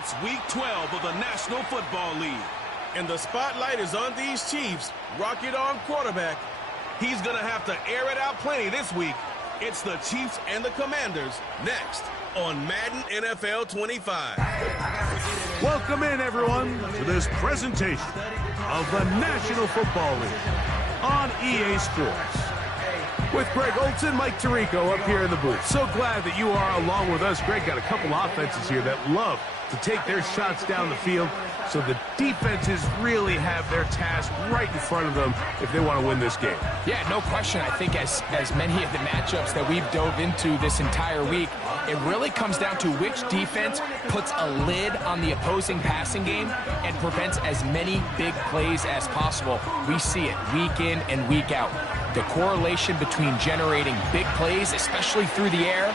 It's Week 12 of the National Football League. And the spotlight is on these Chiefs. Rocket Arm quarterback. He's going to have to air it out plenty this week. It's the Chiefs and the Commanders next on Madden NFL 25. Welcome in, everyone, to this presentation of the National Football League on EA Sports. With Greg Olson, Mike Tirico up here in the booth. So glad that you are along with us. Greg got a couple offenses here that love to take their shots down the field, so the defenses really have their task right in front of them if they want to win this game. Yeah, no question. I think as many of the matchups that we've dove into this entire week, it really comes down to which defense puts a lid on the opposing passing game and prevents as many big plays as possible. We see it week in and week out. The correlation between generating big plays, especially through the air,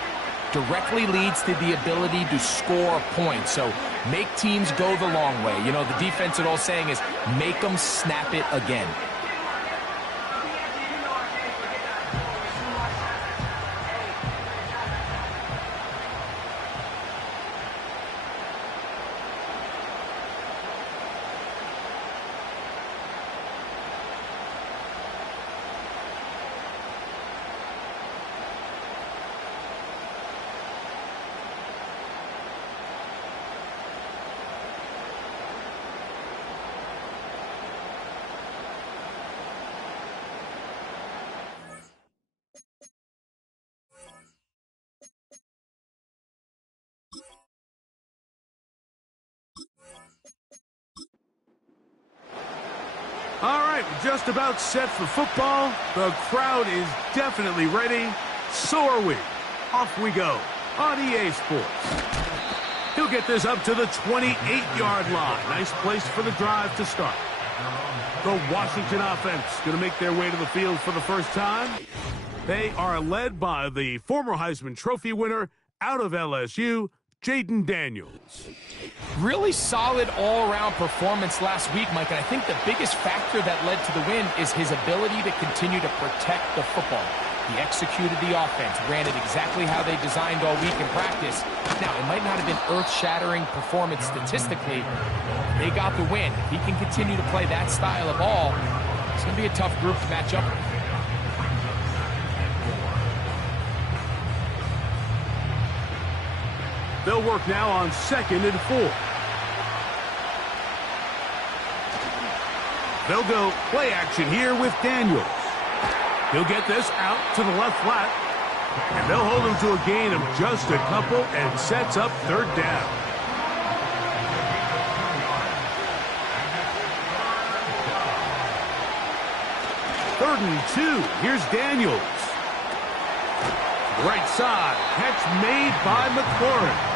directly leads to the ability to score points. So make teams go the long way. You know, the defense, old saying is, make them snap it again. All right, we're just about set for football. The crowd is definitely ready. So are we. Off we go on EA Sports. He'll get this up to the 28-yard line. Nice place for the drive to start. The Washington offense going to make their way to the field for the first time. They are led by the former Heisman Trophy winner out of LSU, Jayden Daniels. Really solid all-around performance last week, Mike, and I think the biggest factor that led to the win is his ability to continue to protect the football. He executed the offense, ran it exactly how they designed all week in practice. Now, it might not have been earth-shattering performance statistically. They got the win. If he can continue to play that style of ball, it's going to be a tough group to match up with. They'll work now on 2nd and 4. They'll go play action here with Daniels. He'll get this out to the left flat, and they'll hold him to a gain of just a couple and sets up 3rd down. Third and 2. Here's Daniels. Right side. Catch made by McLaurin.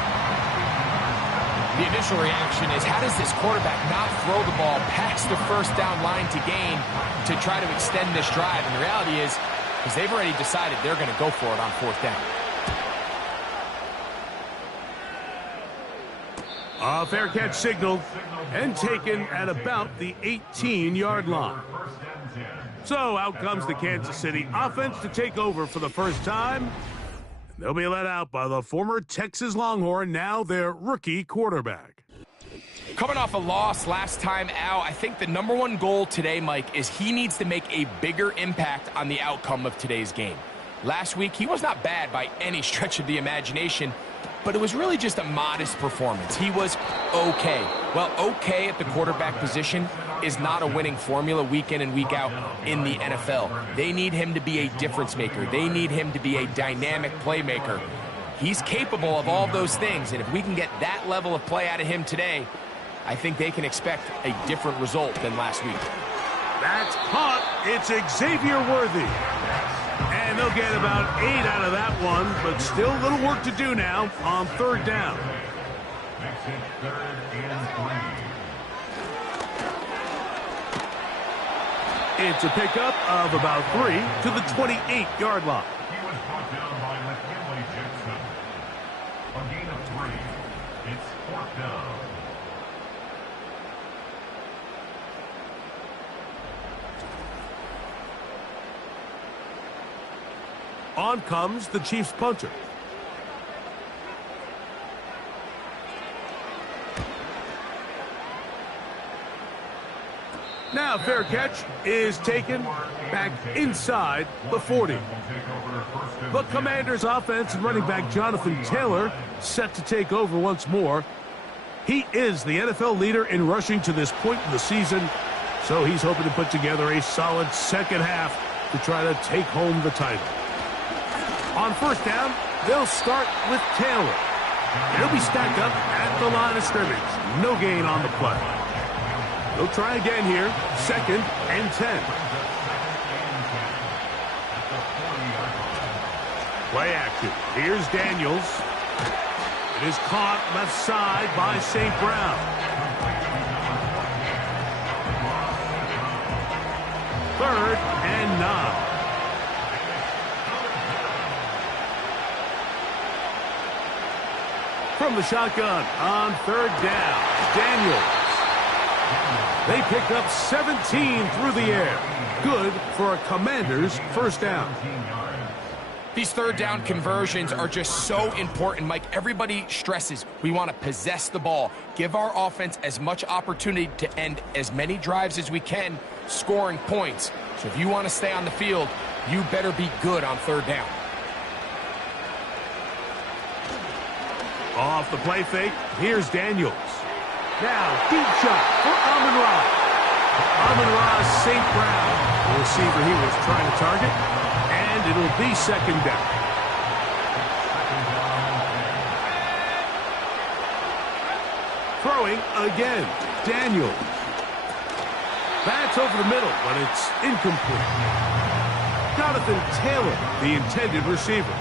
The initial reaction is, how does this quarterback not throw the ball past the 1st down line to gain to try to extend this drive? And the reality is they've already decided they're going to go for it on 4th down. A fair catch signaled and taken at about the 18-yard line. So out comes the Kansas City offense to take over for the first time. They'll be let out by the former Texas Longhorn, now their rookie quarterback. Coming off a loss last time out, I think the #1 goal today, Mike, is he needs to make a bigger impact on the outcome of today's game. Last week, he was not bad by any stretch of the imagination, but it was really just a modest performance. He was okay. Well, okay at the quarterback position is not a winning formula week in and week out in the NFL. They need him to be a difference maker. They need him to be a dynamic playmaker. He's capable of all those things, and if we can get that level of play out of him today, I think they can expect a different result than last week. That's caught. It's Xavier Worthy. And they'll get about 8 out of that one, but still a little work to do now on 3rd down. It's a pickup of about 3 to the 28-yard line. He was brought down by McKinley Jackson. A gain of 3. It's 4th down. On comes the Chiefs punter. Now fair catch is taken back inside the 40. The Commanders offense and running back Jonathan Taylor set to take over once more. He is the NFL leader in rushing to this point in the season, so he's hoping to put together a solid second half to try to take home the title. On first down, they'll start with Taylor. He'll be stacked up at the line of scrimmage. No gain on the play. They'll try again here, 2nd and 10. Play action. Here's Daniels. It is caught left side by St. Brown. Third and 9. From the shotgun on 3rd down, Daniels. They pick up 17 through the air. Good for a Commanders first down. These 3rd down conversions are just so important, Mike. Everybody stresses we want to possess the ball, give our offense as much opportunity to end as many drives as we can, scoring points. So if you want to stay on the field, you better be good on 3rd down. Off the play fake, here's Daniels. Now, deep shot for Amon-Ra. Amon-Ra, St. Brown, the receiver he was trying to target, and it'll be 2nd down. Throwing again, Daniels. That's over the middle, but it's incomplete. Jonathan Taylor, the intended receiver.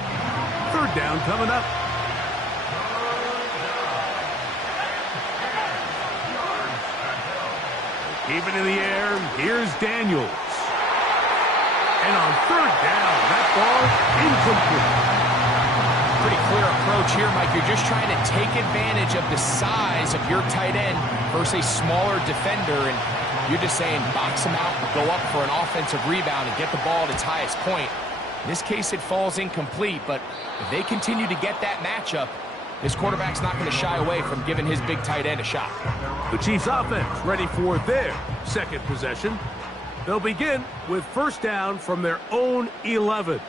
3rd down coming up. Even in the air, here's Daniels. And on 3rd down, that ball incomplete. Pretty clear approach here, Mike. You're just trying to take advantage of the size of your tight end versus a smaller defender, and you're just saying box him out, go up for an offensive rebound, and get the ball at its highest point. In this case, it falls incomplete, but if they continue to get that matchup, this quarterback's not going to shy away from giving his big tight end a shot. The Chiefs offense ready for their 2nd possession. They'll begin with 1st down from their own 11.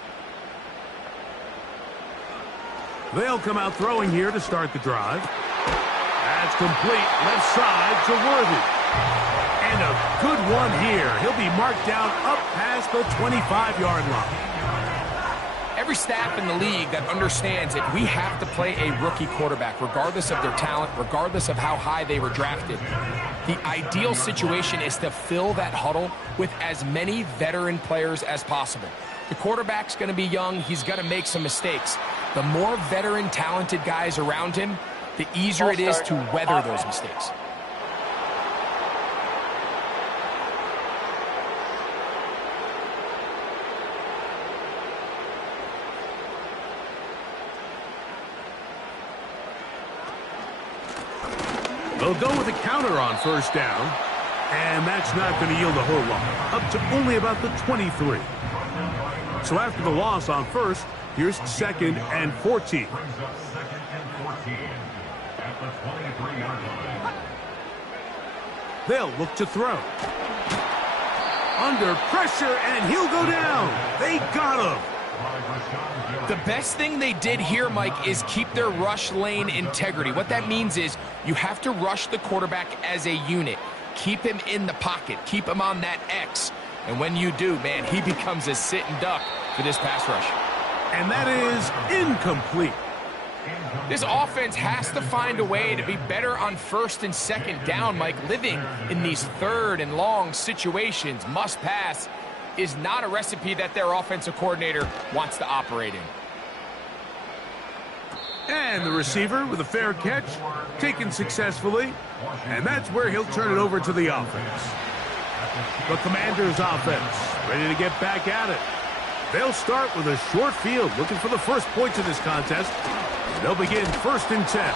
They'll come out throwing here to start the drive. That's complete left side to Worthy. And a good one here. He'll be marked down up past the 25-yard line. Every staff in the league that understands that we have to play a rookie quarterback, regardless of their talent, regardless of how high they were drafted. The ideal situation is to fill that huddle with as many veteran players as possible. The quarterback's going to be young. He's going to make some mistakes. The more veteran, talented guys around him, the easier it is to weather those mistakes. They'll go with a counter on 1st down, and that's not going to yield a whole lot, up to only about the 23. So after the loss on 1st, here's 2nd and 14. Brings up 2nd and 14 at the 23-yard line. They'll look to throw. Under pressure, and he'll go down. They got him. The best thing they did here, Mike, is keep their rush lane integrity. What that means is you have to rush the quarterback as a unit. Keep him in the pocket. Keep him on that X. And when you do, man, he becomes a sitting duck for this pass rush. And that is incomplete. This offense has to find a way to be better on 1st and 2nd down, Mike. Living in these 3rd and long situations, must pass, is not a recipe that their offensive coordinator wants to operate in. And the receiver with a fair catch, taken successfully, and that's where he'll turn it over to the offense. The Commanders offense ready to get back at it. They'll start with a short field, looking for the first points in this contest. They'll begin 1st and 10.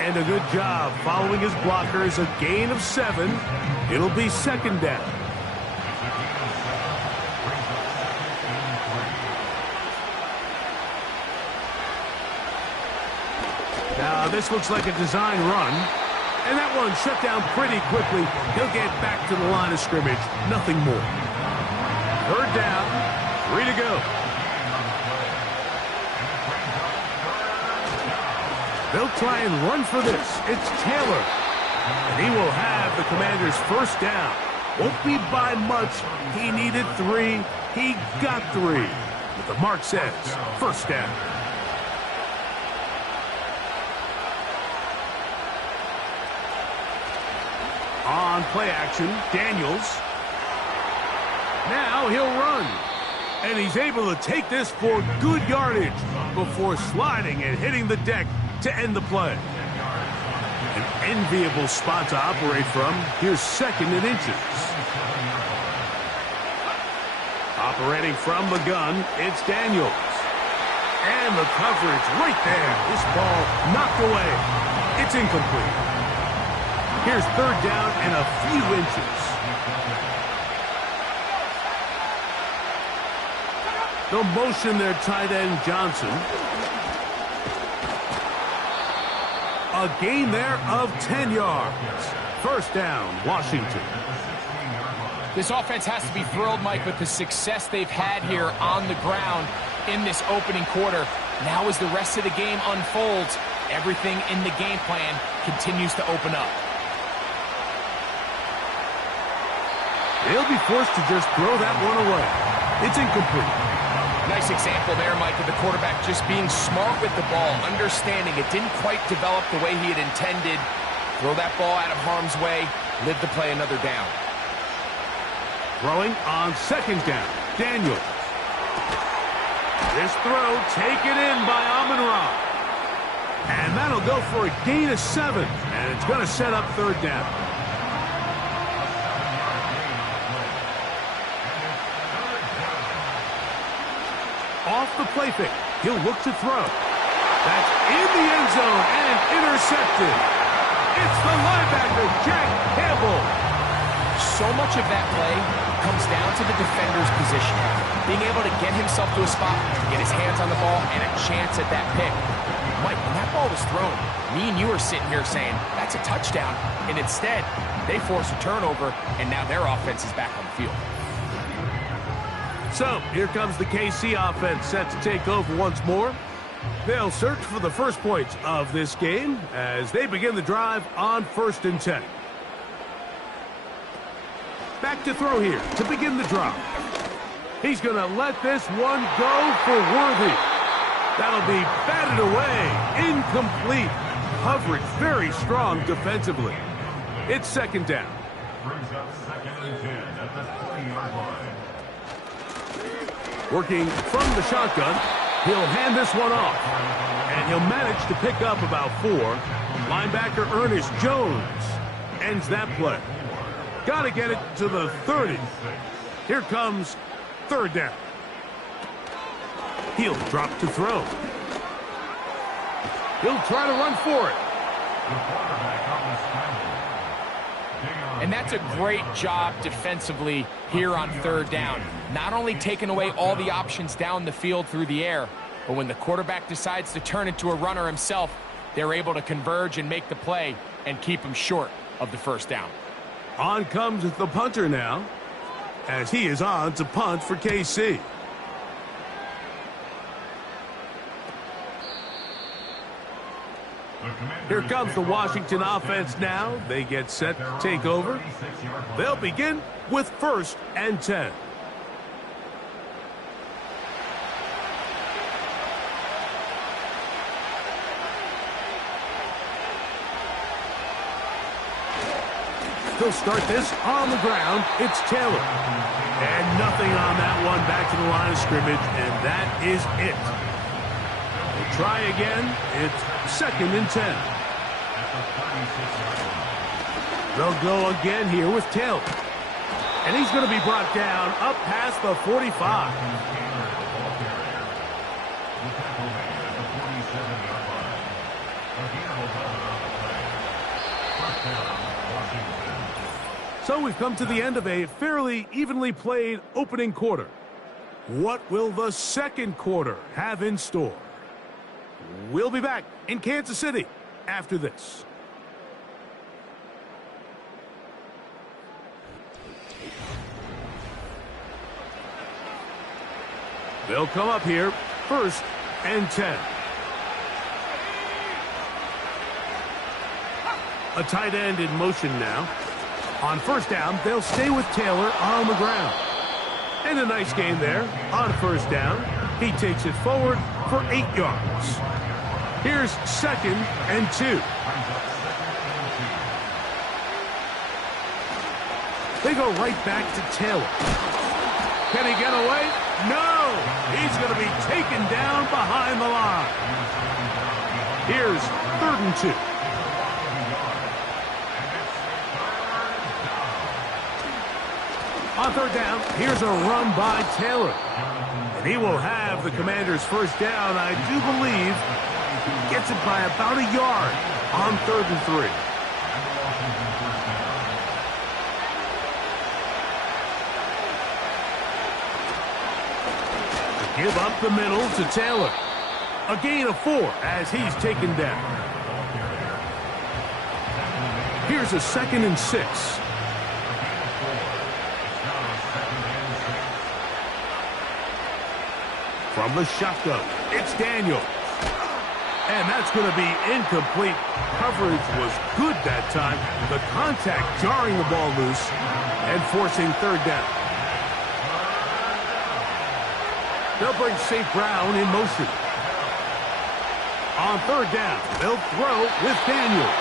And a good job following his blockers, a gain of 7. It'll be 2nd down. Now, this looks like a design run. And that one shut down pretty quickly. He'll get back to the line of scrimmage. Nothing more. Third down. 3 to go. They'll try and run for this. It's Taylor. And he will have the Commanders' first down. Won't be by much. He needed 3. He got 3. But the mark says first down. On play action, Daniels. Now he'll run. And he's able to take this for good yardage before sliding and hitting the deck to end the play. An enviable spot to operate from. Here's 2nd and inches. Operating from the gun, it's Daniels. And the coverage right there. This ball knocked away. It's incomplete. Here's 3rd down and a few inches. They'll motion their tight end, Johnson. A gain there of 10 yards. First down, Washington. This offense has to be thrilled, Mike, with the success they've had here on the ground in this opening quarter. Now as the rest of the game unfolds, everything in the game plan continues to open up. They'll be forced to just throw that one away. It's incomplete. Nice example there, Mike, of the quarterback just being smart with the ball, understanding it didn't quite develop the way he had intended. Throw that ball out of harm's way, live to play another down. Throwing on 2nd down, Daniel. This throw taken in by Amon-Ra. And that'll go for a gain of 7. And it's going to set up 3rd down. Off the play fake. He'll look to throw. That's in the end zone and intercepted. It's the linebacker, Jack Campbell. So much of that play comes down to the defender's position. Being able to get himself to a spot, get his hands on the ball, and a chance at that pick. Mike, when that ball was thrown, me and you are sitting here saying, that's a touchdown. And instead, they force a turnover, and now their offense is back on the field. So, here comes the KC offense set to take over once more. They'll search for the first points of this game as they begin the drive on 1st and 10. Back to throw here to begin the drive. He's going to let this one go for Worthy. That'll be batted away. Incomplete. Coverage very strong defensively. It's 2nd down. Brings up 2nd and 10 at the 20-yard line. Working from the shotgun, he'll hand this one off. And he'll manage to pick up about 4. Linebacker Ernest Jones ends that play. Got to get it to the 30. Here comes 3rd down. He'll drop to throw. He'll try to run for it. And that's a great job defensively here on 3rd down. Not only taking away all the options down the field through the air, but when the quarterback decides to turn into a runner himself, they're able to converge and make the play and keep him short of the 1st down. On comes the punter now, as he is on to punt for KC. Here comes the Washington offense now. They get set to take over. They'll begin with 1st and 10. He'll start this on the ground. It's Taylor. And nothing on that one. Back to the line of scrimmage, and that is it. We'll try again. It's 2nd and 10. They'll go again here with Taylor. And he's going to be brought down up past the 45. So we've come to the end of a fairly evenly played opening quarter. What will the 2nd quarter have in store? We'll be back in Kansas City after this. They'll come up here, 1st and 10. A tight end in motion now. On 1st down, they'll stay with Taylor on the ground. And a nice gain there on 1st down. He takes it forward for 8 yards. Here's 2nd and 2. They go right back to Taylor. Can he get away? No! He's going to be taken down behind the line. Here's 3rd and 2. On 3rd down, here's a run by Taylor. And he will have the Commanders' 1st down, I do believe. Gets it by about a yard on 3rd and 3. Give up the middle to Taylor. A gain of 4 as he's taken down. Here's a 2nd and 6. From the shotgun, it's Daniels. And that's going to be incomplete. Coverage was good that time. The contact jarring the ball loose and forcing 3rd down. They'll bring St. Brown in motion. On 3rd down, they'll throw with Daniels.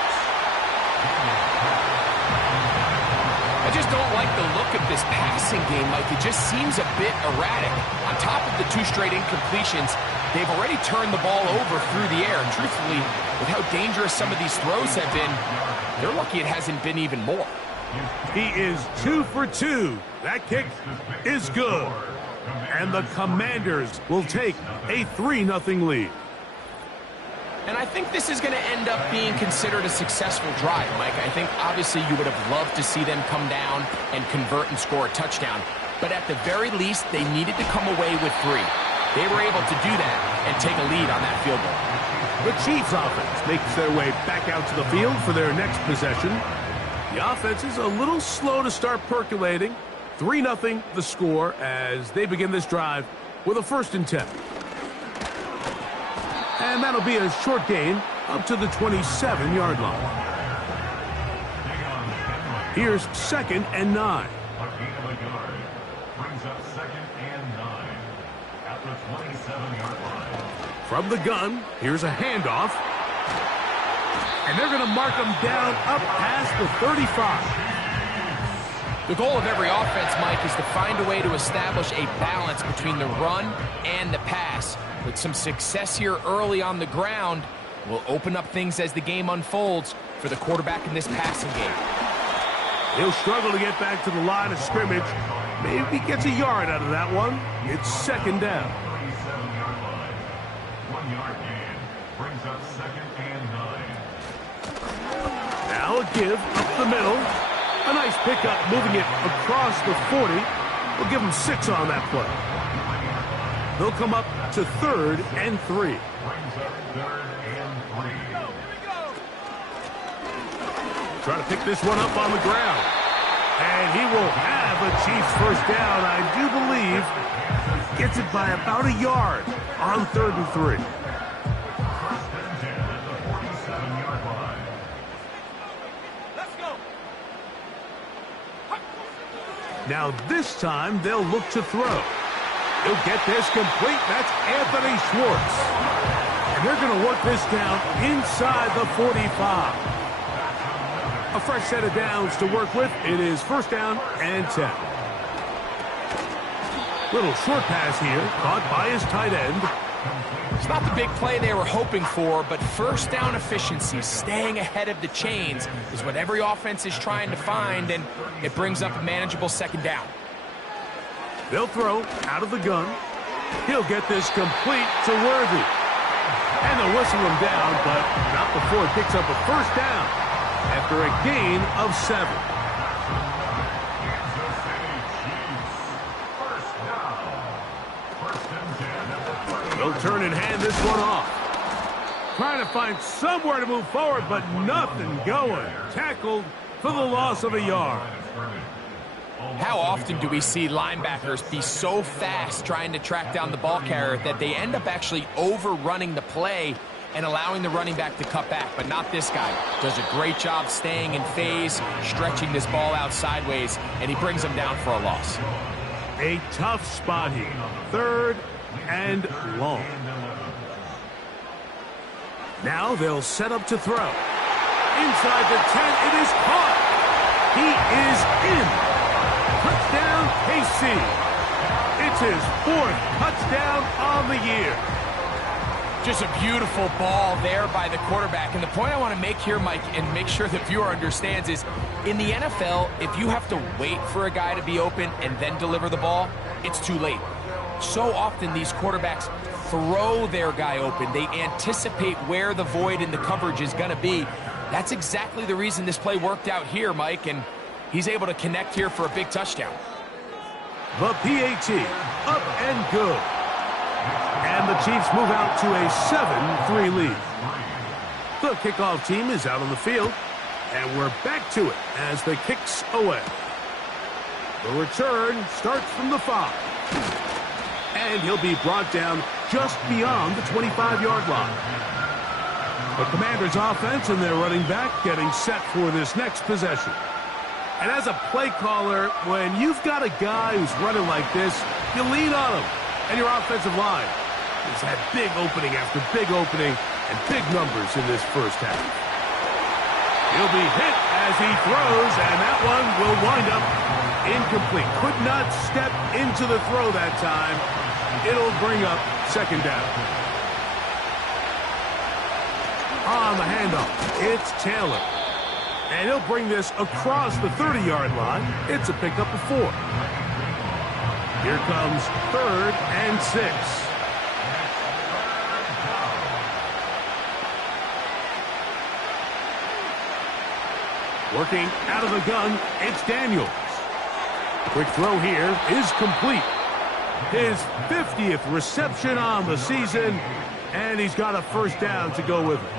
I just don't like the look of this passing game, Mike. It just seems a bit erratic. On top of the 2 straight incompletions, they've already turned the ball over through the air. And truthfully, with how dangerous some of these throws have been, they're lucky it hasn't been even more. He is 2 for 2. That kick is good. And the Commanders will take a 3-0 lead. And I think this is going to end up being considered a successful drive, Mike. I think obviously you would have loved to see them come down and convert and score a touchdown. But at the very least, they needed to come away with 3. They were able to do that and take a lead on that field goal. The Chiefs offense makes their way back out to the field for their next possession. The offense is a little slow to start percolating. 3-0 the score as they begin this drive with a 1st and 10. And that'll be a short gain up to the 27-yard line. Here's 2nd and 9. Brings up 2nd and 9 at the 27-yard line. From the gun, here's a handoff. And they're going to mark them down up past the 35. The goal of every offense, Mike, is to find a way to establish a balance between the run and the pass. With some success here early on the ground, will open up things as the game unfolds for the quarterback in this passing game. He'll struggle to get back to the line of scrimmage. Maybe gets a yard out of that one. It's 2nd down. 37-yard line. 1-yard gain. Brings up 2nd and 9. Now a give up the middle. A nice pickup moving it across the 40. We'll give them 6 on that play. They'll come up to 3rd and 3. Brings up 3rd and 3. Trying to pick this one up on the ground. And he will have a Chiefs 1st down, I do believe. Gets it by about a yard on 3rd and 3. 1st and 10 at the 47-yard line. Let's go. Now this time they'll look to throw. He'll get this complete. That's Anthony Schwartz. And they're going to work this down inside the 45. A fresh set of downs to work with. It is 1st down and 10. Little short pass here, caught by his tight end. It's not the big play they were hoping for, but 1st down efficiency, staying ahead of the chains, is what every offense is trying to find, and it brings up a manageable 2nd down. They'll throw out of the gun. He'll get this complete to Worthy. And they'll whistle him down, but not before he picks up a 1st down after a gain of 7. Kansas City Chiefs. 1st down. 1st and 10 at the 30. They'll turn and hand this one off. Trying to find somewhere to move forward, but nothing going. Tackled for the loss of a yard. How often do we see linebackers be so fast trying to track down the ball carrier that they end up actually overrunning the play and allowing the running back to cut back? But not this guy. Does a great job staying in phase, stretching this ball out sideways, and he brings him down for a loss. A tough spot here. 3rd and long. Now they'll set up to throw. Inside the 10, it is caught. He is in. Touchdown, KC. It's his 4th touchdown on the year. Just a beautiful ball there by the quarterback. And the point I want to make here, Mike, and make sure the viewer understands is, in the NFL, if you have to wait for a guy to be open and then deliver the ball, it's too late. So often these quarterbacks throw their guy open. They anticipate where the void in the coverage is going to be. That's exactly the reason this play worked out here, Mike, and he's able to connect here for a big touchdown. The PAT, up and good. And the Chiefs move out to a 7-3 lead. The kickoff team is out on the field, and we're back to it as the kick's away. The return starts from the 5. And he'll be brought down just beyond the 25-yard line. The Commanders' offense and their running back getting set for this next possession. And as a play caller, when you've got a guy who's running like this, you lean on him. And your offensive line has had big opening after big opening and big numbers in this first half. He'll be hit as he throws, and that one will wind up incomplete. Could not step into the throw that time. It'll bring up 2nd down. On the handoff, it's Taylor. And he'll bring this across the 30-yard line. It's a pickup of 4. Here comes 3rd and 6. Working out of the gun, it's Daniels. Quick throw here is complete. His 50th reception on the season, and he's got a 1st down to go with it.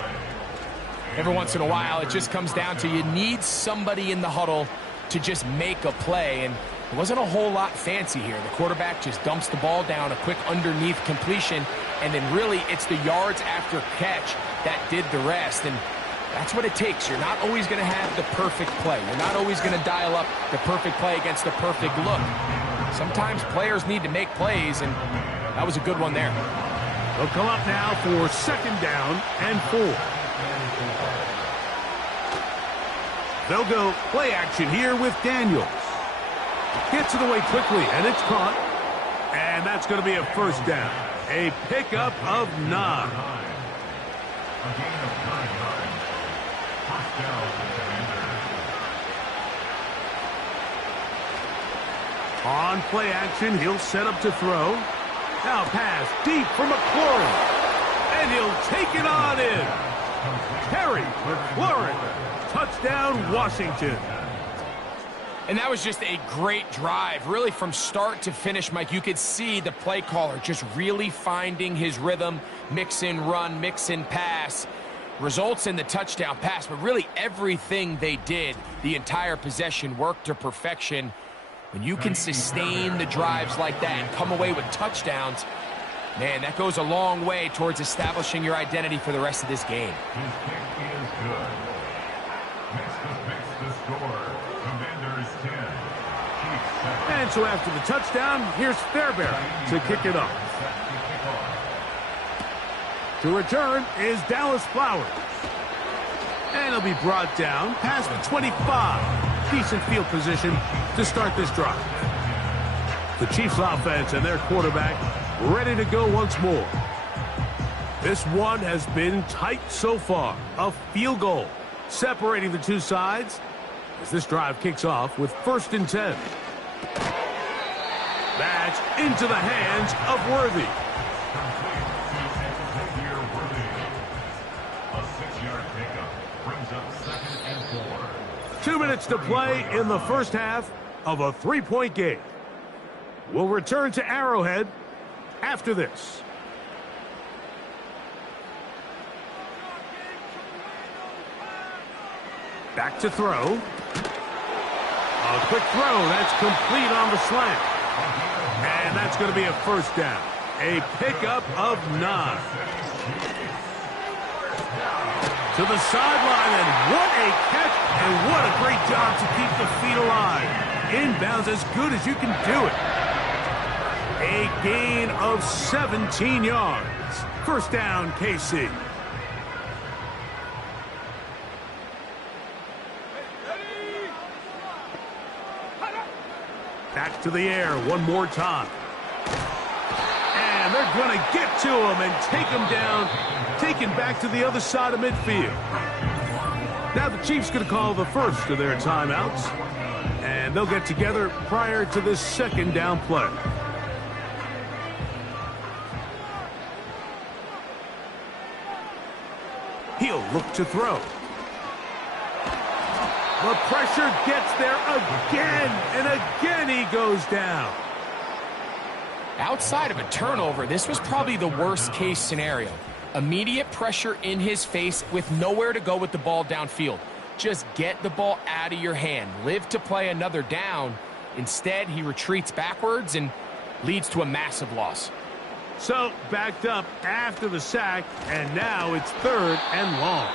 Every once in a while, it just comes down to you need somebody in the huddle to just make a play, and it wasn't a whole lot fancy here. The quarterback just dumps the ball down, a quick underneath completion, and then really it's the yards after catch that did the rest, and that's what it takes. You're not always going to have the perfect play. You're not always going to dial up the perfect play against the perfect look. Sometimes players need to make plays, and that was a good one there. They'll come up now for 2nd down and 4. They'll go play action here with Daniels. Gets it away quickly, and it's caught. And that's going to be a 1st down. A pickup of 9. A gain of 9 yards. 1st down to the Commanders. On play action, he'll set up to throw. Now pass deep for McLaurin. And he'll take it on in. Terry McLaurin. Touchdown, Washington. And that was just a great drive. Really from start to finish, Mike, you could see the play caller just really finding his rhythm. Mix in run, mix in pass. Results in the touchdown pass, but really everything they did, the entire possession, worked to perfection. When you can sustain the drives like that and come away with touchdowns, man, that goes a long way towards establishing your identity for the rest of this game. His kick is good. Makes the score. Commanders 10. Chiefs 7. And so after the touchdown, here's Fairbairn to kick it off. To return is Dallas Flowers. And he'll be brought down past the 25. Decent field position to start this drive. The Chiefs offense and their quarterback ready to go once more. This one has been tight so far. A field goal separating the two sides as this drive kicks off with 1st and 10. That's into the hands of Worthy. A 6-yard pickup brings up 2nd and 4. 2 minutes to play in the first half of a 3-point game. We'll return to Arrowhead after this. Back to throw. A quick throw. That's complete on the slant. And that's going to be a first down. A pickup of 9. To the sideline, and what a catch, and what a great job to keep the feet alive. Inbounds as good as you can do it. A gain of 17 yards. First down, KC. Back to the air one more time. And they're going to get to him and take him down, taken back to the other side of midfield. Now the Chiefs going to call the first of their timeouts, and they'll get together prior to this second down play. He'll look to throw. The pressure gets there again, and again he goes down. Outside of a turnover, this was probably the worst-case scenario. Immediate pressure in his face with nowhere to go with the ball downfield. Just get the ball out of your hand. Live to play another down. Instead, he retreats backwards and leads to a massive loss. So, backed up after the sack, and now it's 3rd and long.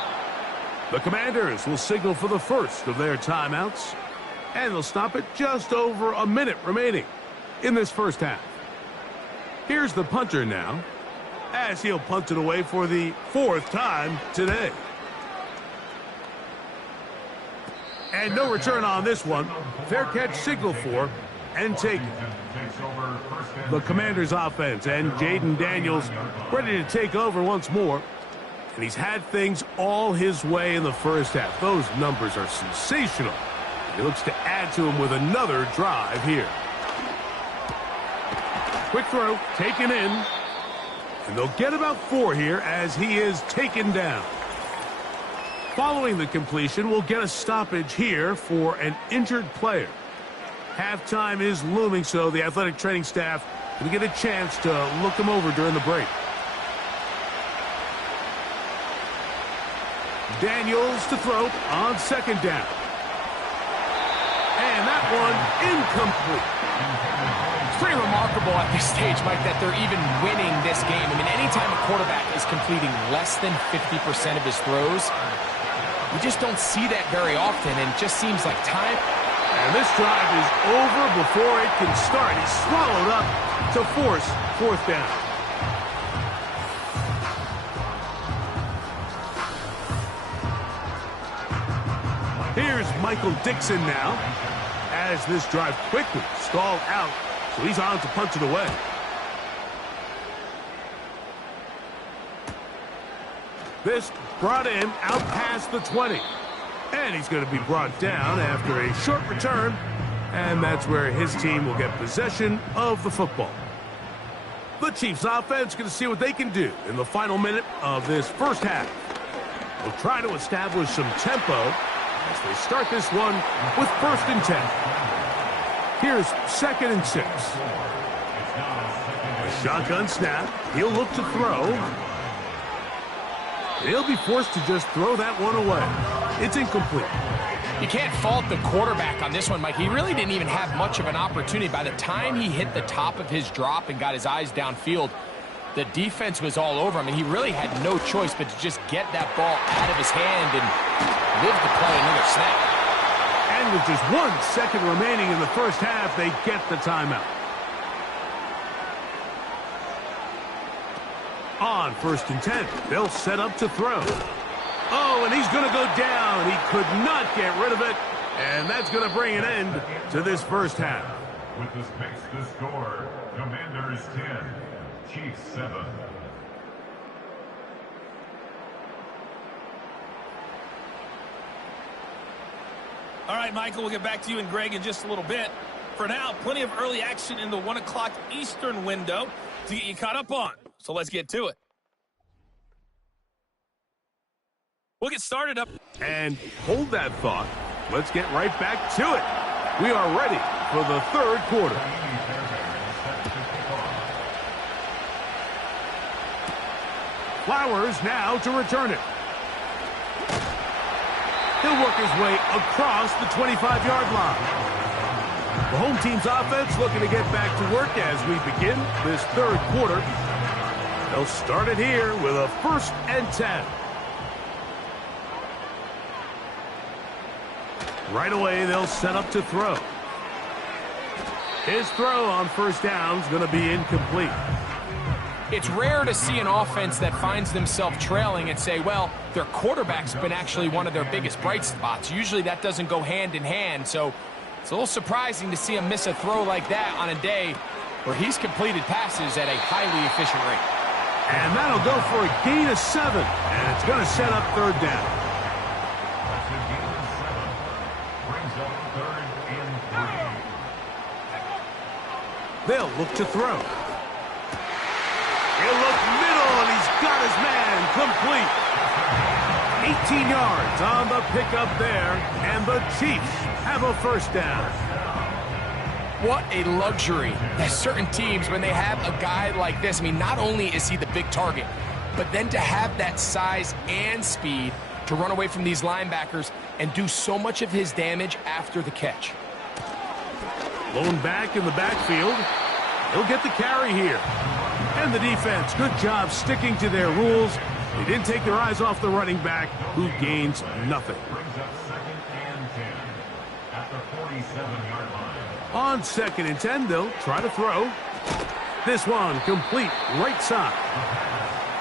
The Commanders will signal for the first of their timeouts, and they'll stop it just over a minute remaining in this first half. Here's the punter now, as he'll punt it away for the 4th time today. And no return on this one. Fair catch signal for and taken. The Commanders offense and Jaden Daniels ready to take over once more. And he's had things all his way in the first half. Those numbers are sensational. He looks to add to them with another drive here. Quick throw, taken in. And they'll get about 4 here as he is taken down. Following the completion, we'll get a stoppage here for an injured player. Halftime is looming, so the athletic training staff will get a chance to look him over during the break. Daniels to throw on 2nd down. And that one incomplete. It's pretty remarkable at this stage, Mike, that they're even winning this game. I mean, anytime a quarterback is completing less than 50% of his throws, we just don't see that very often, and it just seems like time. And this drive is over before it can start. He's swallowed up to force 4th down. Here's Michael Dixon now, as this drive quickly stalled out, so he's on to punch it away. This brought him out past the 20. And he's going to be brought down after a short return, and that's where his team will get possession of the football. The Chiefs offense going to see what they can do in the final minute of this first half. They'll try to establish some tempo as they start this one with 1st and 10. Here's 2nd and 6. A shotgun snap. He'll look to throw. He'll be forced to just throw that one away. It's incomplete. You can't fault the quarterback on this one, Mike. He really didn't even have much of an opportunity. By the time he hit the top of his drop and got his eyes downfield, the defense was all over him, and he really had no choice but to just get that ball out of his hand and live to play another snap. And with just 1 second remaining in the first half, they get the timeout. On 1st and 10, they'll set up to throw. Oh, and he's going to go down. He could not get rid of it, and that's going to bring an end to this first half. With this makes the score, Commanders 10, Chiefs 7. All right, Michael, we'll get back to you and Greg in just a little bit. For now, plenty of early action in the 1 o'clock Eastern window to get you caught up on. So let's get to it. We'll get started up. And hold that thought. Let's get right back to it. We are ready for the 3rd quarter. Flowers now to return it. He'll work his way across the 25-yard line. The home team's offense looking to get back to work as we begin this third quarter. They'll start it here with a 1st and 10. Right away, they'll set up to throw. His throw on 1st down is going to be incomplete. It's rare to see an offense that finds themselves trailing and say, well, their quarterback's been actually one of their biggest bright spots. Usually that doesn't go hand in hand, so it's a little surprising to see him miss a throw like that on a day where he's completed passes at a highly efficient rate. And that'll go for a gain of 7, and it's going to set up 3rd down. That's a gain of 7. Brings up 3rd and 3. They'll look to throw. He'll look middle, and he's got his man complete. 18 yards on the pickup there, and the Chiefs have a 1st down. What a luxury. There's certain teams, when they have a guy like this, I mean, not only is he the big target, but then to have that size and speed to run away from these linebackers and do so much of his damage after the catch. Blown back in the backfield. He'll get the carry here. And the defense, good job sticking to their rules. They didn't take their eyes off the running back, who gains nothing. Brings up 2nd and 10 at the 47-yard line. On 2nd and 10, they'll try to throw. This one complete right side.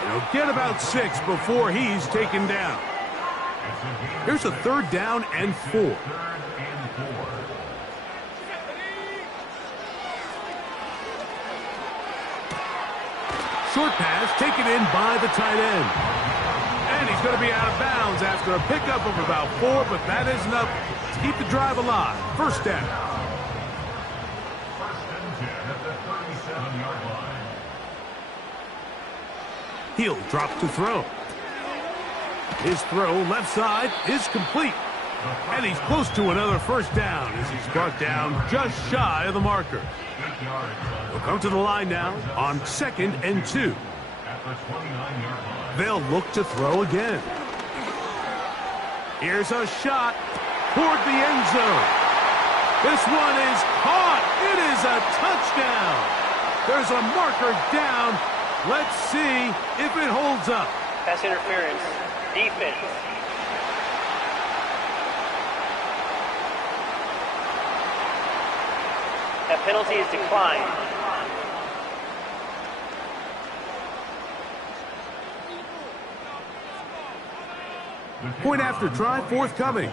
And he'll get about 6 before he's taken down. Here's a 3rd down and 4. 3rd and 4. Short pass taken in by the tight end. And he's going to be out of bounds after a pickup of about 4, but that is enough to keep the drive alive. 1st down. 1st and 10 at the 37-yard line. He'll drop to throw. His throw left side is complete. And he's close to another 1st down as he's brought down just shy of the marker. 8 yards. We'll come to the line now on 2nd and 2. At the 29-yard line. They'll look to throw again. Here's a shot toward the end zone. This one is caught. It is a touchdown. There's a marker down. Let's see if it holds up. Pass interference. Defense. That penalty is declined. Point after try forthcoming.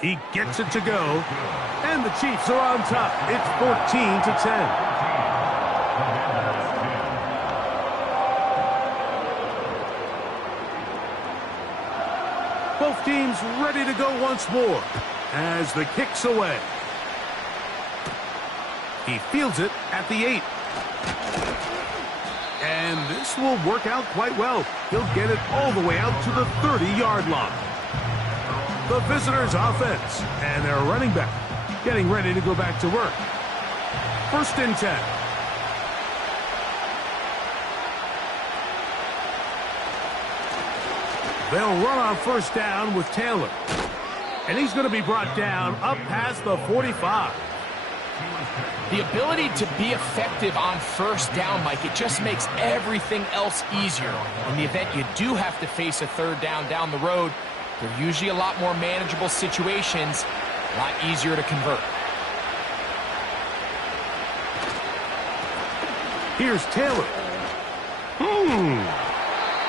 He gets it to go, and the Chiefs are on top. It's 14-10. Both teams ready to go once more as the kick's away. He fields it at the 8. And this will work out quite well. He'll get it all the way out to the 30-yard line. The visitors' offense and their running back getting ready to go back to work. 1st and 10. They'll run on 1st down with Taylor. And he's going to be brought down up past the 45. The ability to be effective on 1st down, Mike, it just makes everything else easier. In the event you do have to face a 3rd down the road, they're usually a lot more manageable situations, a lot easier to convert. Here's Taylor.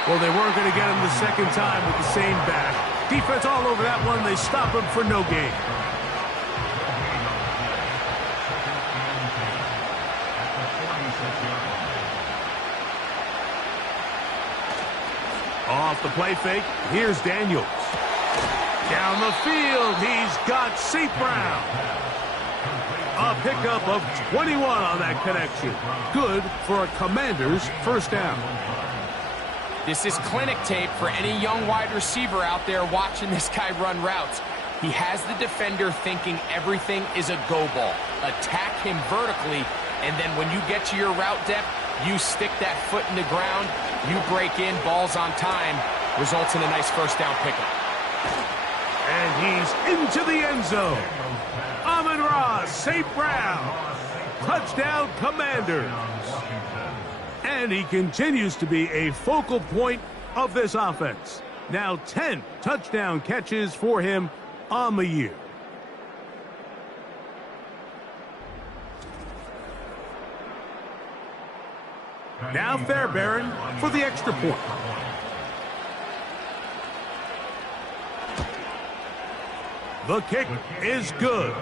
Well, they weren't going to get him the 2nd time with the same back. Defense all over that one. They stop him for no gain. Off the play fake, here's Daniels. Down the field, he's got St. Brown. A pickup of 21 on that connection. Good for a Commander's 1st down. This is clinic tape for any young wide receiver out there watching this guy run routes. He has the defender thinking everything is a go ball. Attack him vertically, and then when you get to your route depth, you stick that foot in the ground, you break in, balls on time, results in a nice first down pickup. And he's into the end zone. Amon-Ra St. Brown. Touchdown, Commanders. And he continues to be a focal point of this offense. Now 10 touchdown catches for him on the year. Now Fairbairn for the extra point. The kick is good.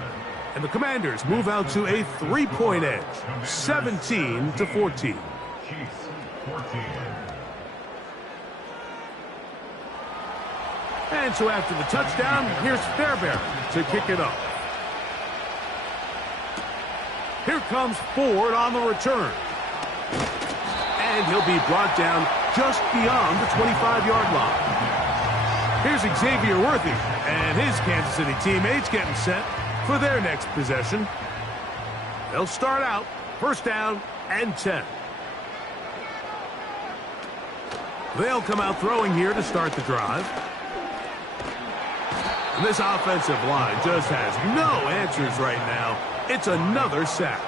And the Commanders move out to a 3-point edge, 17-14. Chiefs 14. And so after the touchdown, here's Fairbairn to kick it off. Here comes Ford on the return. And he'll be brought down just beyond the 25-yard line. Here's Xavier Worthy and his Kansas City teammates getting set for their next possession. They'll start out first down and 10. They'll come out throwing here to start the drive. And this offensive line just has no answers right now. It's another sack.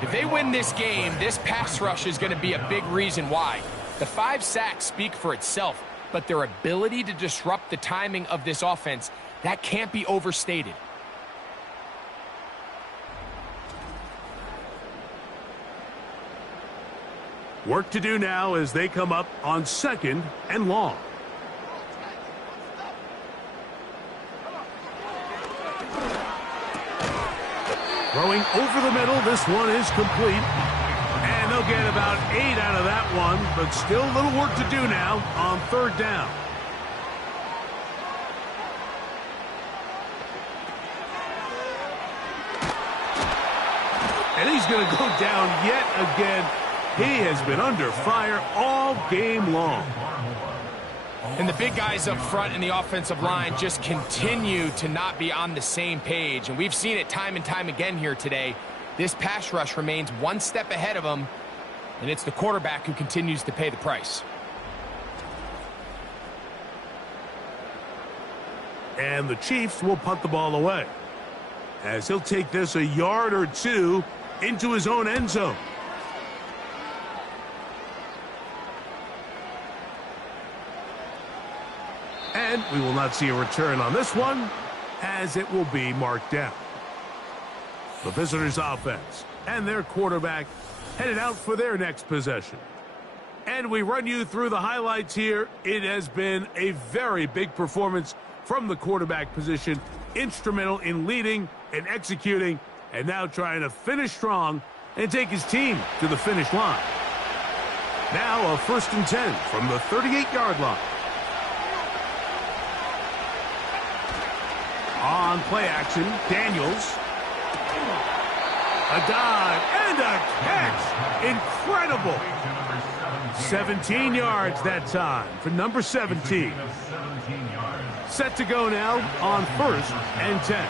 If they win this game, this pass rush is going to be a big reason why. The 5 sacks speak for itself, but their ability to disrupt the timing of this offense, that can't be overstated. Work to do now as they come up on 2nd and long. Throwing over the middle, this one is complete. And they'll get about 8 out of that one, but still a little work to do now on 3rd down. And he's going to go down yet again. He has been under fire all game long. And the big guys up front in the offensive line just continue to not be on the same page. And we've seen it time and time again here today. This pass rush remains one step ahead of them, and it's the quarterback who continues to pay the price. And the Chiefs will punt the ball away, as he'll take this a yard or 2 into his own end zone. And we will not see a return on this one, as it will be marked down. The visitors' offense and their quarterback headed out for their next possession. And we run you through the highlights here. It has been a very big performance from the quarterback position, instrumental in leading and executing, and now trying to finish strong and take his team to the finish line. Now a 1st and 10 from the 38-yard line. On play action, Daniels. A dive and a catch. Incredible. 17 yards that time for number 17. Set to go now on 1st and 10.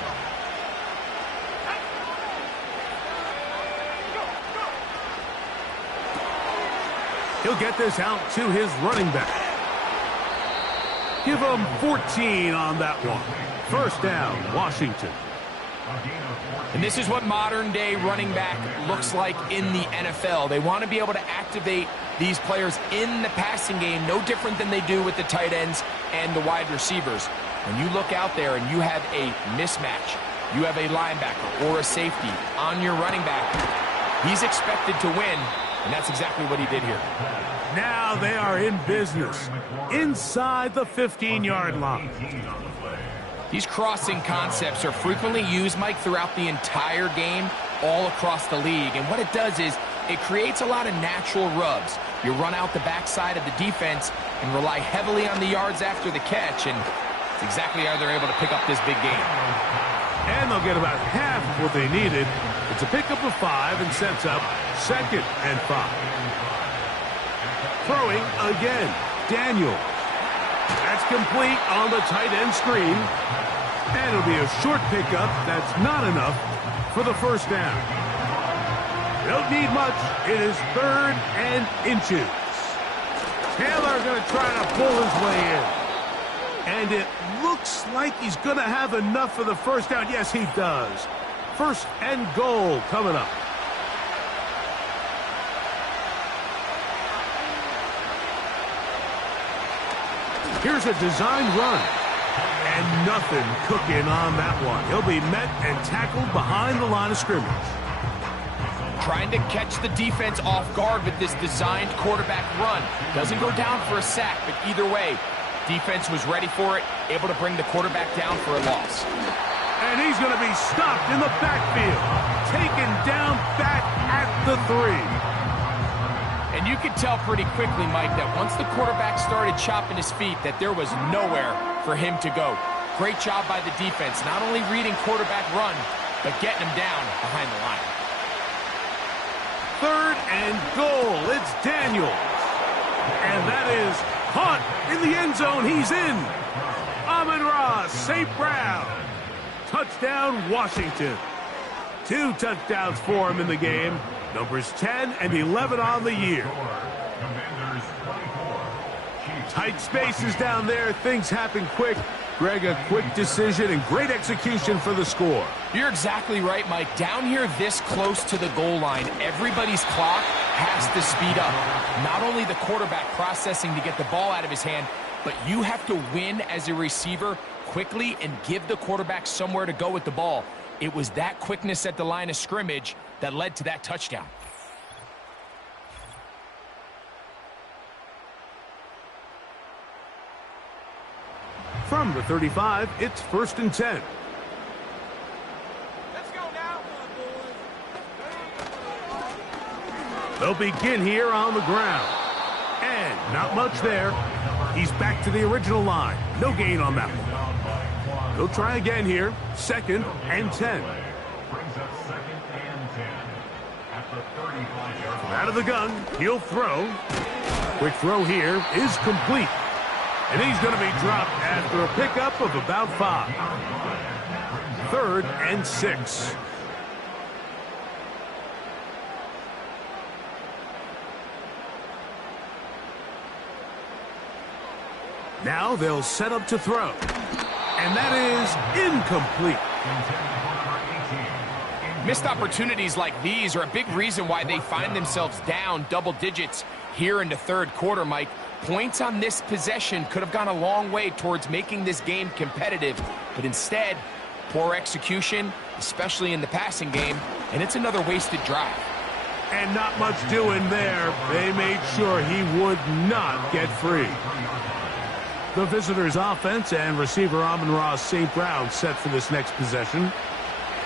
He'll get this out to his running back. Give him 14 on that one. First down, Washington. And this is what modern-day running back looks like in the NFL. They want to be able to activate these players in the passing game, no different than they do with the tight ends and the wide receivers. When you look out there and you have a mismatch, you have a linebacker or a safety on your running back, he's expected to win, and that's exactly what he did here. Now they are in business inside the 15-yard line. These crossing concepts are frequently used, Mike, throughout the entire game, all across the league. And what it does is it creates a lot of natural rubs. You run out the backside of the defense and rely heavily on the yards after the catch, and it's exactly how they're able to pick up this big game. And they'll get about half of what they needed. It's a pickup of 5 and sets up 2nd and 5. Throwing again, Daniel. That's complete on the tight end screen. And it'll be a short pickup. That's not enough for the first down. They don't need much. It is 3rd and inches. Taylor going to try to pull his way in. And it looks like he's going to have enough for the first down. Yes, he does. First and goal coming up. Here's a design run. And nothing cooking on that one. He'll be met and tackled behind the line of scrimmage. Trying to catch the defense off guard with this designed quarterback run. Doesn't go down for a sack, but either way, defense was ready for it, able to bring the quarterback down for a loss. And he's going to be stopped in the backfield. Taken down back at the 3. And you could tell pretty quickly, Mike, that once the quarterback started chopping his feet, that there was nowhere for him to go. Great job by the defense, not only reading quarterback run, but getting him down behind the line. Third and goal. It's Daniels. And that is caught in the end zone. He's in. Amon-Ra St. Brown. Touchdown, Washington. 2 touchdowns for him in the game. Numbers 10 and 11 on the year. Tight spaces down there. Things happen quick. Greg, a quick decision and great execution for the score. You're exactly right, Mike. Down here this close to the goal line, everybody's clock has to speed up. Not only the quarterback processing to get the ball out of his hand, but you have to win as a receiver quickly and give the quarterback somewhere to go with the ball. It was that quickness at the line of scrimmage that led to that touchdown. From the 35, it's 1st and 10. Let's go now, boys. They'll begin here on the ground. And not much there. He's back to the original line. No gain on that one. They'll try again here. 2nd and 10. Out of the gun, he'll throw. Quick throw here is complete. And he's going to be dropped after a pickup of about 5. 3rd and 6. Now they'll set up to throw. And that is incomplete. Missed opportunities like these are a big reason why they find themselves down double digits here in the 3rd quarter, Mike. Points on this possession could have gone a long way towards making this game competitive, but instead, poor execution, especially in the passing game, and it's another wasted drive. And not much doing there. They made sure he would not get free. The visitors' offense and receiver Amon-Ra St. Brown set for this next possession.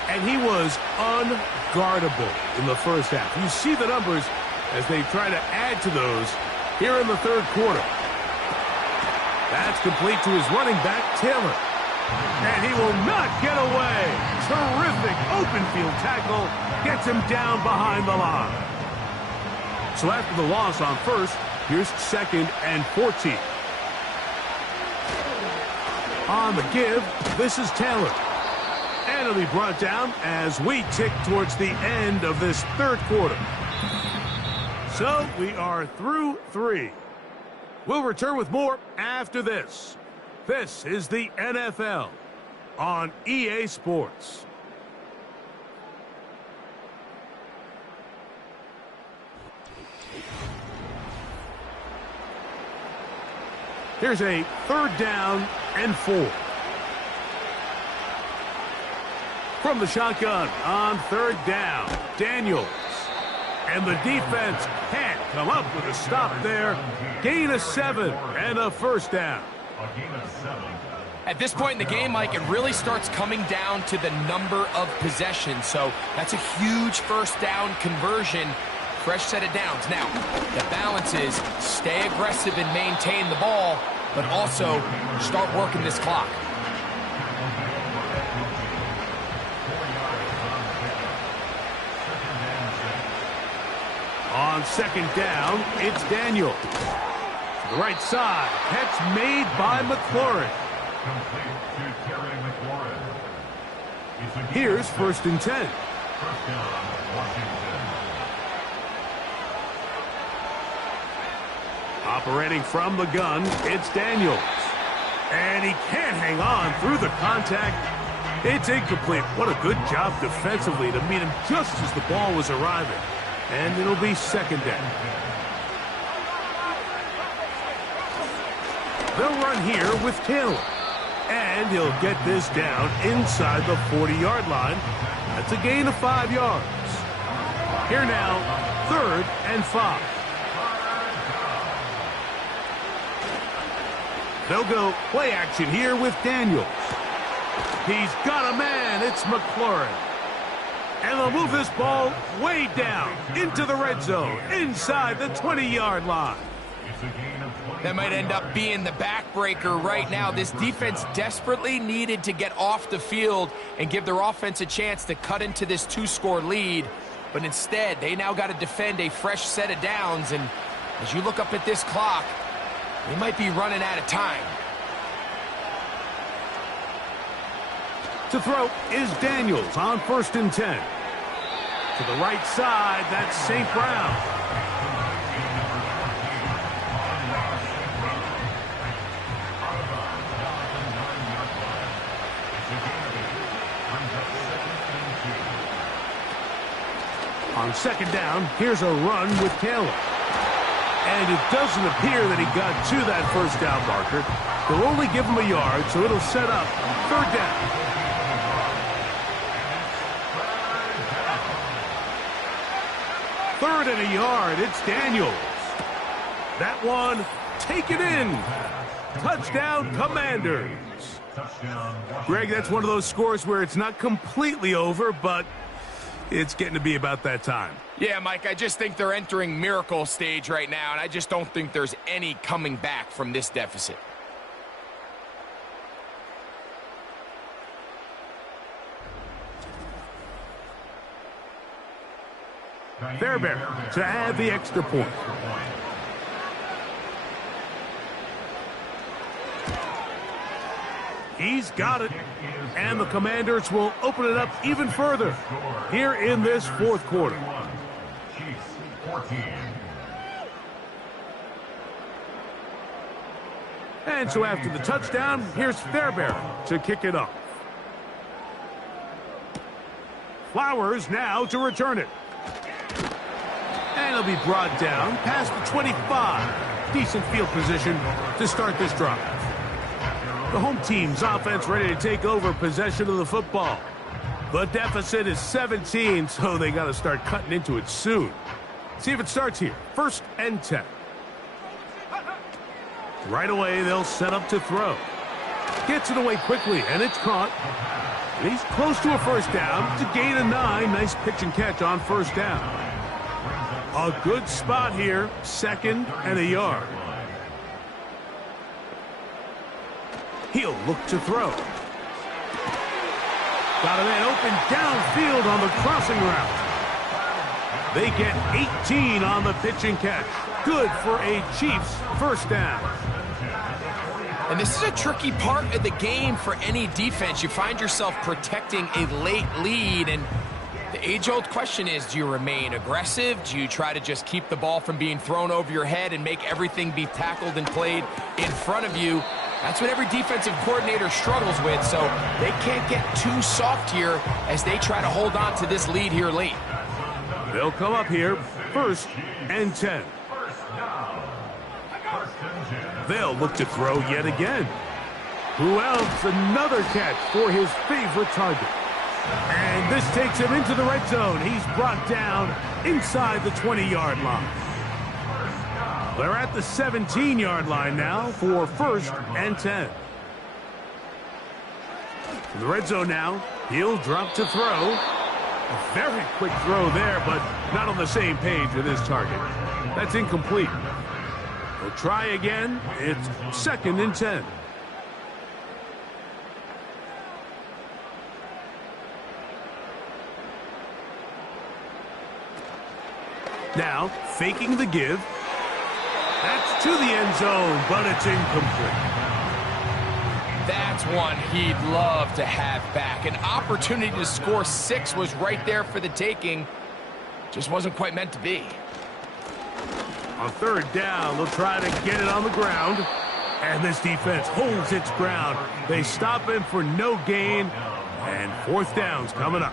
And he was unguardable in the first half. You see the numbers as they try to add to those here in the 3rd quarter. That's complete to his running back, Taylor. And he will not get away. Terrific open field tackle. Gets him down behind the line. So after the loss on 1st, here's 2nd and 14. On the give, this is Taylor. And it'll be brought down as we tick towards the end of this 3rd quarter. So we are through 3. We'll return with more after this. This is the NFL on EA Sports. Here's a 3rd down and 4. From the shotgun on 3rd down, Daniels. And the defense can't come up with a stop there. Gain of 7 and a 1st down. At this point in the game, Mike, it really starts coming down to the number of possessions. So that's a huge 1st down conversion. Fresh set of downs. Now, the balance is stay aggressive and maintain the ball, but also start working this clock. On 2nd down, it's Daniel. To the right side, catch made by McLaurin. Here's 1st and 10. Operating from the gun, it's Daniels. And he can't hang on through the contact. It's incomplete. What a good job defensively to meet him just as the ball was arriving. And it'll be second down. They'll run here with Taylor. And he'll get this down inside the 40-yard line. That's a gain of 5 yards. Here now, 3rd and 5. They'll go play action here with Daniels. He's got a man. It's McLaurin. And they'll move this ball way down into the red zone, inside the 20-yard line. That might end up being the backbreaker right now. This defense desperately needed to get off the field and give their offense a chance to cut into this 2-score lead. But instead, they now got to defend a fresh set of downs. And as you look up at this clock, they might be running out of time. To throw is Daniels on 1st and 10. To the right side, that's St. Brown. On 2nd down, here's a run with Taylor. And it doesn't appear that he got to that 1st down marker. They'll only give him a yard, so it'll set up 3rd down. 3rd and a yard, it's Daniels. That one, take it in. Touchdown, Commanders. Greg, that's one of those scores where it's not completely over, but it's getting to be about that time. Yeah, Mike, I just think they're entering miracle stage right now, and I just don't think there's any coming back from this deficit. Fairbairn to add the extra point. He's got it. And the Commanders will open it up even further here in this 4th quarter. And so after the touchdown, here's Fairbairn to kick it off. Flowers now to return it. And he'll be brought down past the 25. Decent field position to start this drive. The home team's offense ready to take over possession of the football. The deficit is 17, so they got to start cutting into it soon. See if it starts here. 1st and 10. Right away, they'll set up to throw. Gets it away quickly, and it's caught. And he's close to a 1st down to gain a 9. Nice pitch and catch on 1st down. A good spot here, 2nd and a yard. He'll look to throw. Got a man open downfield on the crossing route. They get 18 on the pitch and catch. Good for a Chiefs 1st down. And this is a tricky part of the game for any defense. You find yourself protecting a late lead, and the age-old question is, do you remain aggressive? Do you try to just keep the ball from being thrown over your head and make everything be tackled and played in front of you? That's what every defensive coordinator struggles with, so they can't get too soft here as they try to hold on to this lead here late. They'll come up here, 1st and 10. They'll look to throw yet again. Who else? Another catch for his favorite target. And this takes him into the red zone. He's brought down inside the 20-yard line. They're at the 17-yard line now for 1st and 10. In the red zone now, he'll drop to throw. A very quick throw there, but not on the same page with his target. That's incomplete. He'll try again. It's 2nd and 10. Now, faking the give. That's to the end zone, but it's incomplete. That's one he'd love to have back. An opportunity to score 6 was right there for the taking. Just wasn't quite meant to be. On third down, they'll try to get it on the ground. And this defense holds its ground. They stop him for no gain. And fourth down's coming up.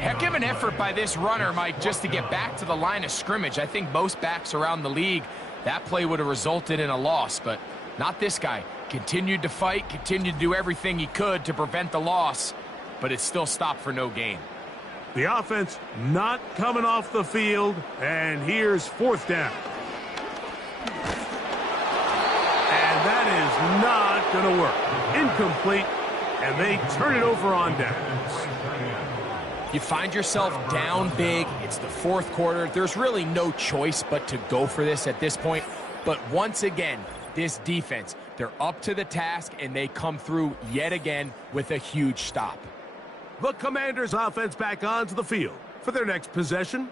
Heck of an effort by this runner, Mike, just to get back to the line of scrimmage. I think most backs around the league, that play would have resulted in a loss, but not this guy. Continued to fight, continued to do everything he could to prevent the loss, but it still stopped for no gain. The offense not coming off the field, and here's fourth down. And that is not going to work. Incomplete, and they turn it over on downs. You find yourself down big. It's the fourth quarter. There's really no choice but to go for this at this point. But once again, this defense, they're up to the task, and they come through yet again with a huge stop. The Commanders' offense back onto the field for their next possession.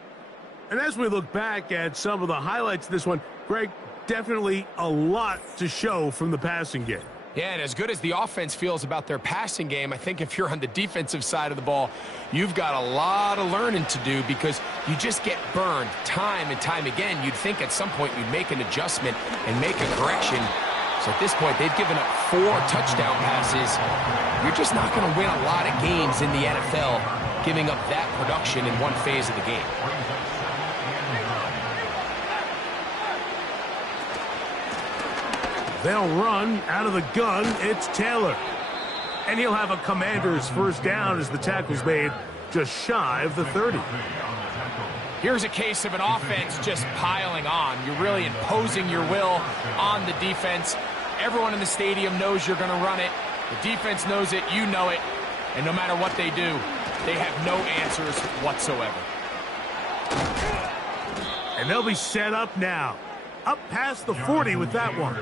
And as we look back at some of the highlights of this one, Greg, definitely a lot to show from the passing game. Yeah, and as good as the offense feels about their passing game, I think if you're on the defensive side of the ball, you've got a lot of learning to do because you just get burned time and time again. You'd think at some point you'd make an adjustment and make a correction. So at this point, they've given up 4 touchdown passes. You're just not going to win a lot of games in the NFL giving up that production in one phase of the game. They'll run out of the gun. It's Taylor. And he'll have a Commander's first down as the tackle's made just shy of the 30. Here's a case of an offense just piling on. You're really imposing your will on the defense. Everyone in the stadium knows you're going to run it. The defense knows it. You know it. And no matter what they do, they have no answers whatsoever. And they'll be set up now. Up past the 40 with that one.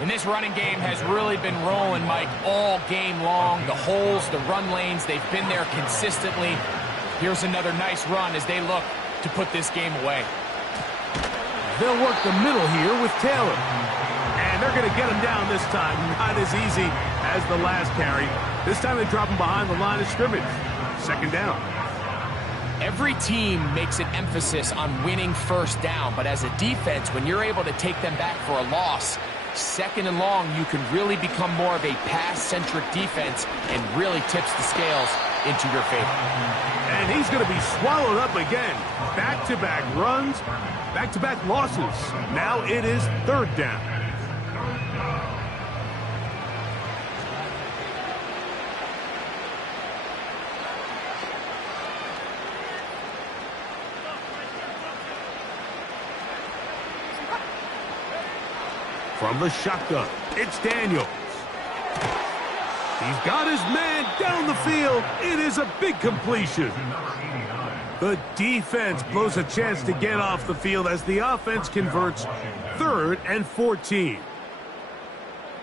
And this running game has really been rolling, Mike, all game long. The holes, the run lanes, they've been there consistently. Here's another nice run as they look to put this game away. They'll work the middle here with Taylor. And they're going to get him down this time. Not as easy as the last carry. This time they drop him behind the line of scrimmage. Second down. Every team makes an emphasis on winning first down, but as a defense, when you're able to take them back for a loss, second and long, you can really become more of a pass-centric defense and really tips the scales into your favor. And he's going to be swallowed up again. Back-to-back runs, back-to-back losses. Now it is third down. From the shotgun, it's Daniels. He's got his man down the field. It is a big completion. The defense blows a chance to get off the field as the offense converts 3rd and 14.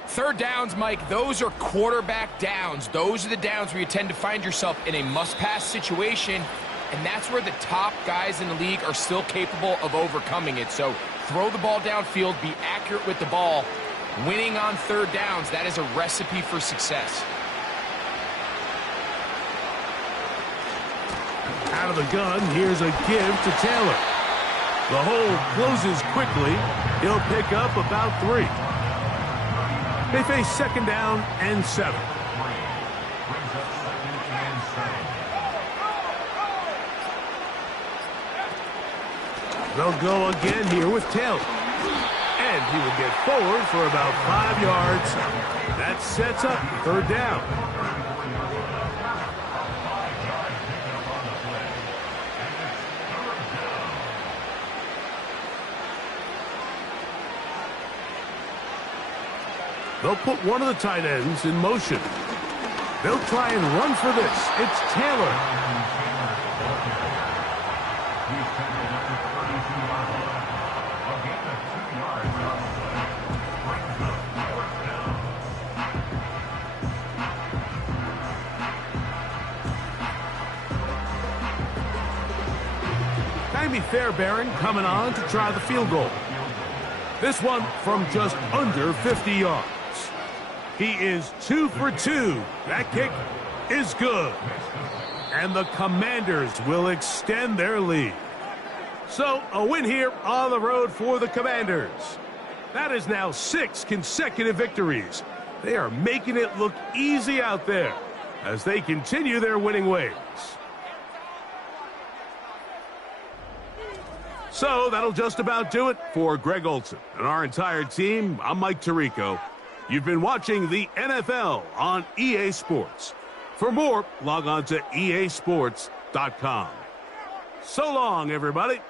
Third downs, Mike, those are quarterback downs. Those are the downs where you tend to find yourself in a must-pass situation, and that's where the top guys in the league are still capable of overcoming it. So throw the ball downfield, be accurate with the ball. Winning on third downs, that is a recipe for success. Out of the gun, here's a give to Taylor. The hole closes quickly. He'll pick up about 3. They face second down and 7. They'll go again here with Taylor. And he will get forward for about 5 yards. That sets up third down. They'll put one of the tight ends in motion. They'll try and run for this. It's Taylor. Jamie Fairbairn coming on to try the field goal. This one from just under 50 yards. He is 2 for 2. That kick is good. And the Commanders will extend their lead. So, a win here on the road for the Commanders. That is now 6 consecutive victories. They are making it look easy out there as they continue their winning ways. So, that'll just about do it for Greg Olsen and our entire team. I'm Mike Tirico. You've been watching the NFL on EA Sports. For more, log on to easports.com. So long, everybody.